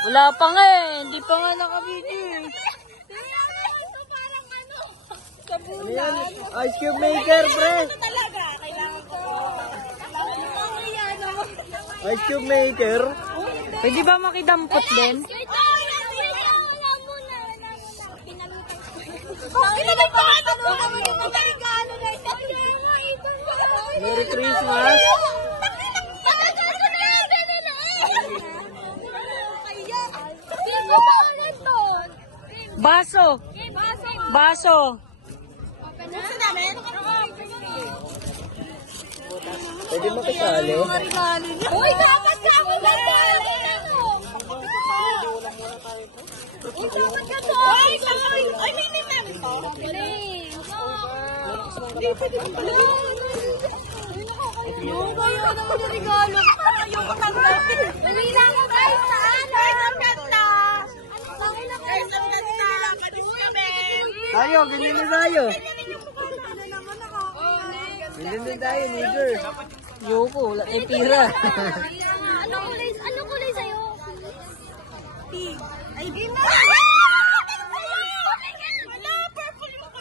Wala pa nga eh. Hindi pa nga nakabidyo eh. Ito parang ano. Ano yan? Ice cube maker, pre. Talaga, kailangan ko. Ice cube maker. Pwede ba makidampot din? Merry Christmas. Baso. Baso. Pwede makisali. Uy, dapat ka ako ganda! Uy, dapat ka to! Ay, may ma'am! Hindi, pwede mo pala. Yung kayo naman yung regalo. Yung katanggal. Nalila ko guys sa ano. Ang ganda. Guys, ang ganda. Kadis kami. Tayo, ganyan na tayo. Ganyan na tayo, nigger. Yoko, wala eh pira. Ano kulay sa'yo? Pink. Ay, gina! Wala, purple yung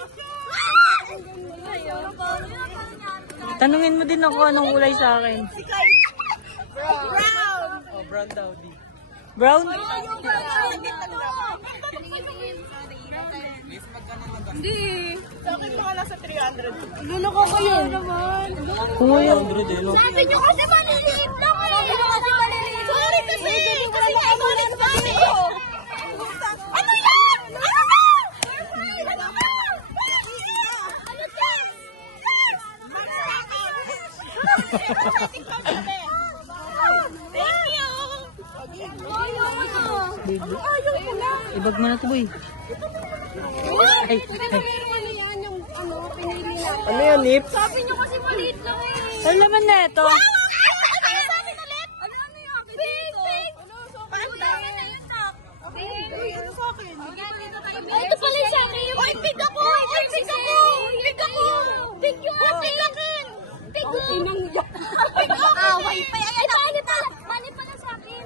Tanungin mo din ako anong kulay sa akin. brown. Oh, brown daw, di. Brown? Hindi. Sa akin mga nasa 300. Luloko kayo naman. Kung ngayon. Sabi nyo kasi maliliit lang eh. Sabi nyo kasi maliliit. Sorry kasi. Kasi nga ikaw na sabi ko. Ano yan? Ano to? Thank you. Ayaw ko na. Ibag mo na to boy. Ay, Ano yan, Nip? Sabi nyo kasi maliit lang eh. ano naman na ito? Ano yung sabi ulit? Ano yung akin dito? Paano sa akin na yun, Nak? Uy, ano sa akin? Ay, ito pala yung sa akin. Uy, pig ako! Uy, pig ako! Pig ako! Pig yung akin! Pig ko! Pig ako! Away pa yan! Ay, paano pa? Mani pala sa akin.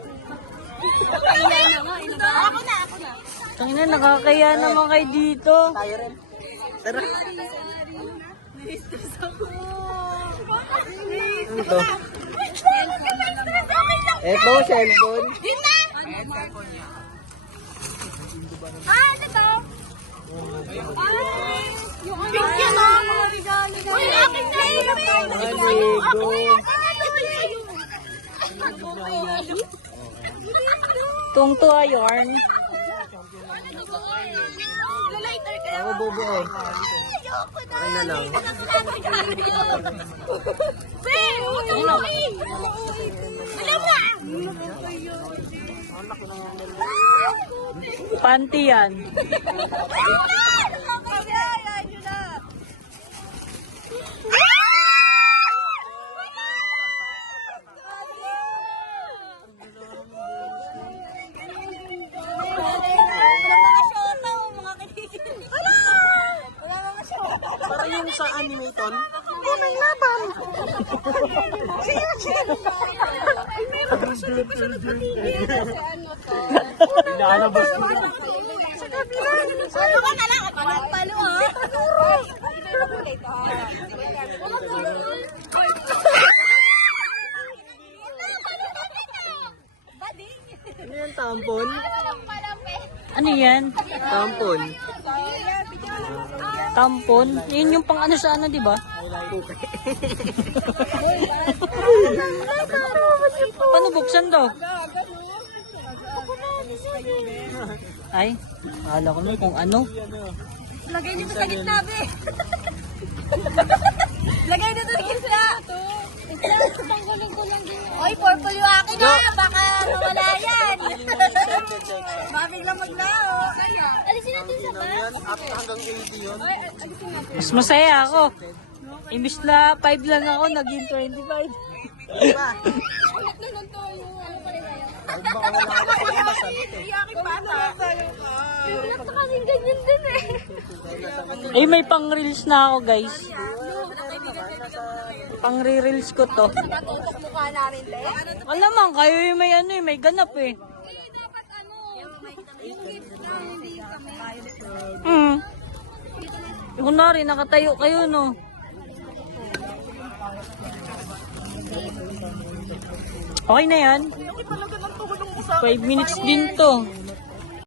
Ako na, ako na. Tangina, nakakaya naman kayo dito. Tayo rin. Tara. Ano to? Eto, cellphone. Yun na! Ah, ano to? Yung yun ah! Uy, akin na yun! Maligo. Tungtua yarn. Lalighter ka Ako bubuo. Ayoko na! Ano na lang? Ben! Alam na! Panty yan. Parang yung sa animaton. Pinalabas ko na. Ano ka na lang? Palo ah! Ano yan, tampon? Ano yan? Tampon. Tampon? Yun yung pang ano sa ano, di ba? Paano buksan to? Ay, akala ko na kung ano. Lagay niyo sa gitna, be. Lagay niyo sa gitna. Tanggalin ko lang din. Oy, purple yung akin ha. Baka nawala yan. Baka biglang maglao. Alisin natin sa bag. Hanggang 80 yun. Mas masaya ako. Imbis na 5 lang ako, naging 25. Ulit na nun to yung ano pa rin tayo. Iyakin bata. Ulit na kasing ganyan din eh. Eh, may pang reels na ako, guys. Pang re-reels ko to. Natutok mukha namin, Le. Alam man, kayo yung may ano eh, may ganap eh. Dapat ano, Kunwari, nakatayo kayo, no? Okay na yan. 5 minutes din to.